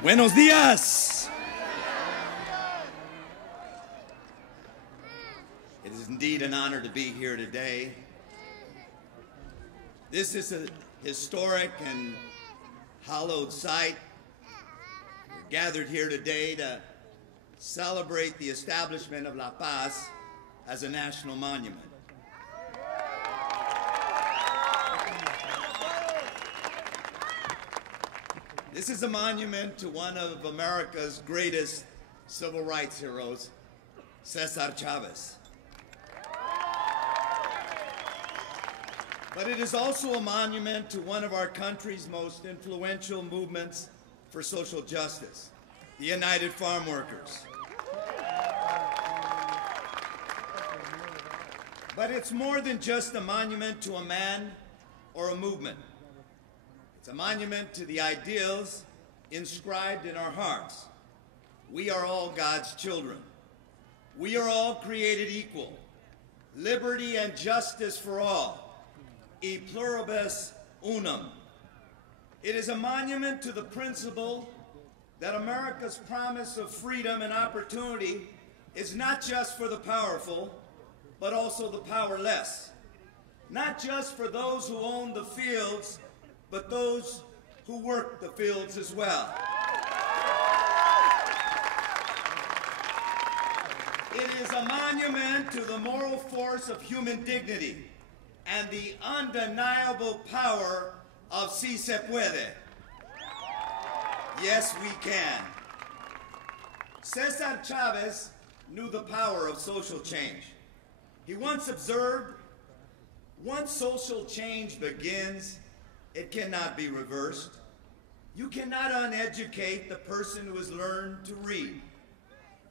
Buenos días. It is indeed an honor to be here today. This is a historic and hallowed site. We're gathered here today to celebrate the establishment of La Paz as a national monument. This is a monument to one of America's greatest civil rights heroes, Cesar Chavez. But it is also a monument to one of our country's most influential movements for social justice, the United Farm Workers. But it's more than just a monument to a man or a movement. It's a monument to the ideals inscribed in our hearts. We are all God's children. We are all created equal. Liberty and justice for all. E pluribus unum. It is a monument to the principle that America's promise of freedom and opportunity is not just for the powerful, but also the powerless. Not just for those who own the fields, but those who work the fields as well. It is a monument to the moral force of human dignity and the undeniable power of si se puede. Yes, we can. Cesar Chavez knew the power of social change. He once observed, once social change begins, it cannot be reversed. You cannot uneducate the person who has learned to read.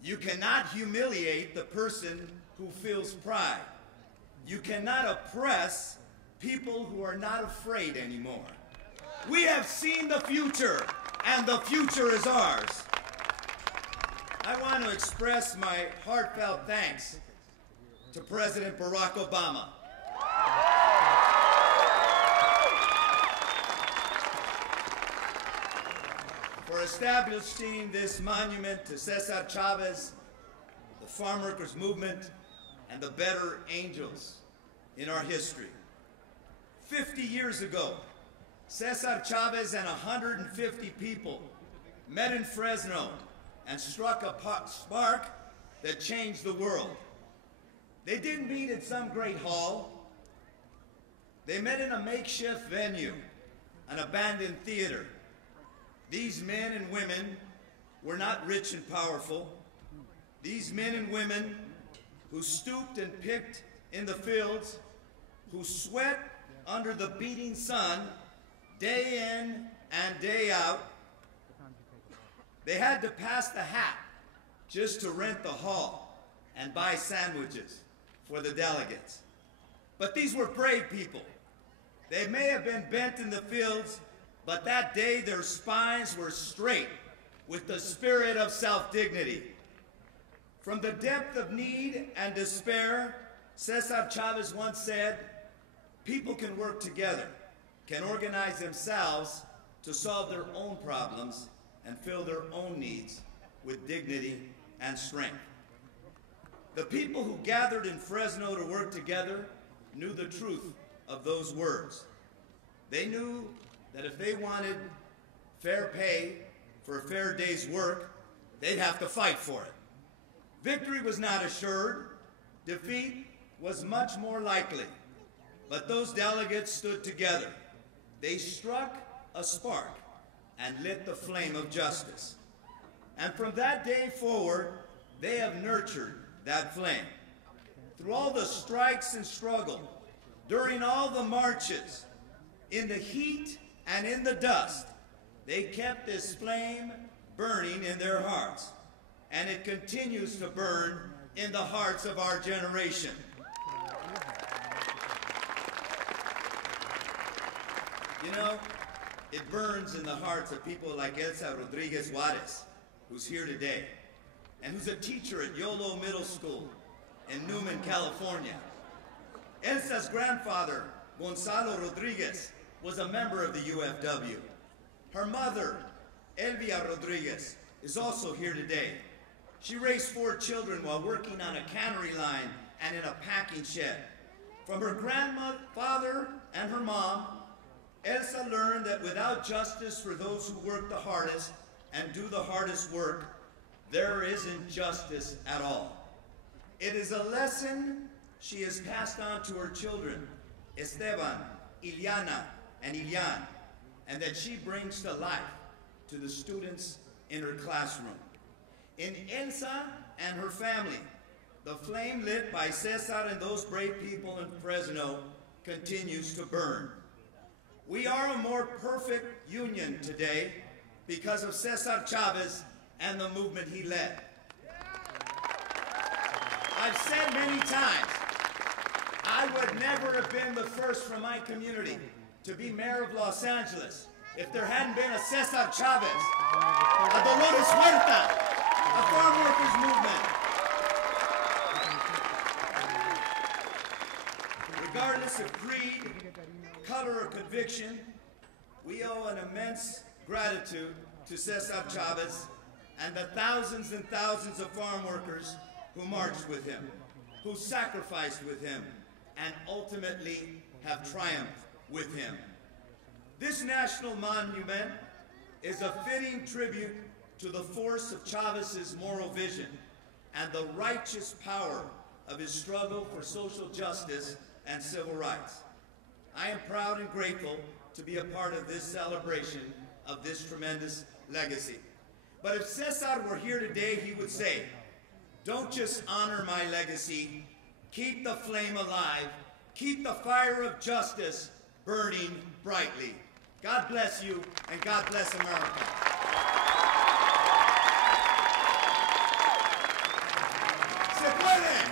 You cannot humiliate the person who feels pride. You cannot oppress people who are not afraid anymore. We have seen the future, and the future is ours. I want to express my heartfelt thanks to President Barack Obama. For establishing this monument to Cesar Chavez, the farm workers movement, and the better angels in our history. 50 years ago, Cesar Chavez and 150 people met in Fresno and struck a spark that changed the world. They didn't meet in some great hall. They met in a makeshift venue, an abandoned theater. These men and women were not rich and powerful. These men and women who stooped and picked in the fields, who sweat under the beating sun day in and day out. They had to pass the hat just to rent the hall and buy sandwiches for the delegates. But these were brave people. They may have been bent in the fields, but that day their spines were straight with the spirit of self-dignity. From the depth of need and despair, Cesar Chavez once said, people can work together, can organize themselves to solve their own problems and fill their own needs with dignity and strength. The people who gathered in Fresno to work together knew the truth of those words. They knew that if they wanted fair pay for a fair day's work, they'd have to fight for it. Victory was not assured. Defeat was much more likely. But those delegates stood together. They struck a spark and lit the flame of justice. And from that day forward, they have nurtured that flame. Through all the strikes and struggle, during all the marches, in the heat and in the dust, they kept this flame burning in their hearts. And it continues to burn in the hearts of our generation. You know, it burns in the hearts of people like Elsa Rodriguez Juarez, who's here today, and who's a teacher at Yolo Middle School in Newman, California. Elsa's grandfather, Gonzalo Rodriguez, was a member of the UFW. Her mother, Elvia Rodriguez is also here today. She raised 4 children while working on a cannery line and in a packing shed. From her grandfather and her mom, Elsa learned that without justice for those who work the hardest and do the hardest work, there isn't justice at all. It is a lesson she has passed on to her children, Esteban, Ileana, and Ilian, and that she brings to life to the students in her classroom. In Elsa and her family, the flame lit by Cesar and those brave people in Fresno continues to burn. We are a more perfect union today because of Cesar Chavez and the movement he led. I've said many times, I would never have been the first from my community to be mayor of Los Angeles if there hadn't been a Cesar Chavez, a Dolores Huerta, a farm workers movement. Regardless of creed, color, or conviction, we owe an immense gratitude to Cesar Chavez and the thousands and thousands of farm workers who marched with him, who sacrificed with him, and ultimately have triumphed with him. This national monument is a fitting tribute to the force of Chavez's moral vision and the righteous power of his struggle for social justice and civil rights. I am proud and grateful to be a part of this celebration of this tremendous legacy. But if Cesar were here today, he would say, don't just honor my legacy, keep the flame alive, keep the fire of justice burning brightly. God bless you, and God bless America. ¡Se puede!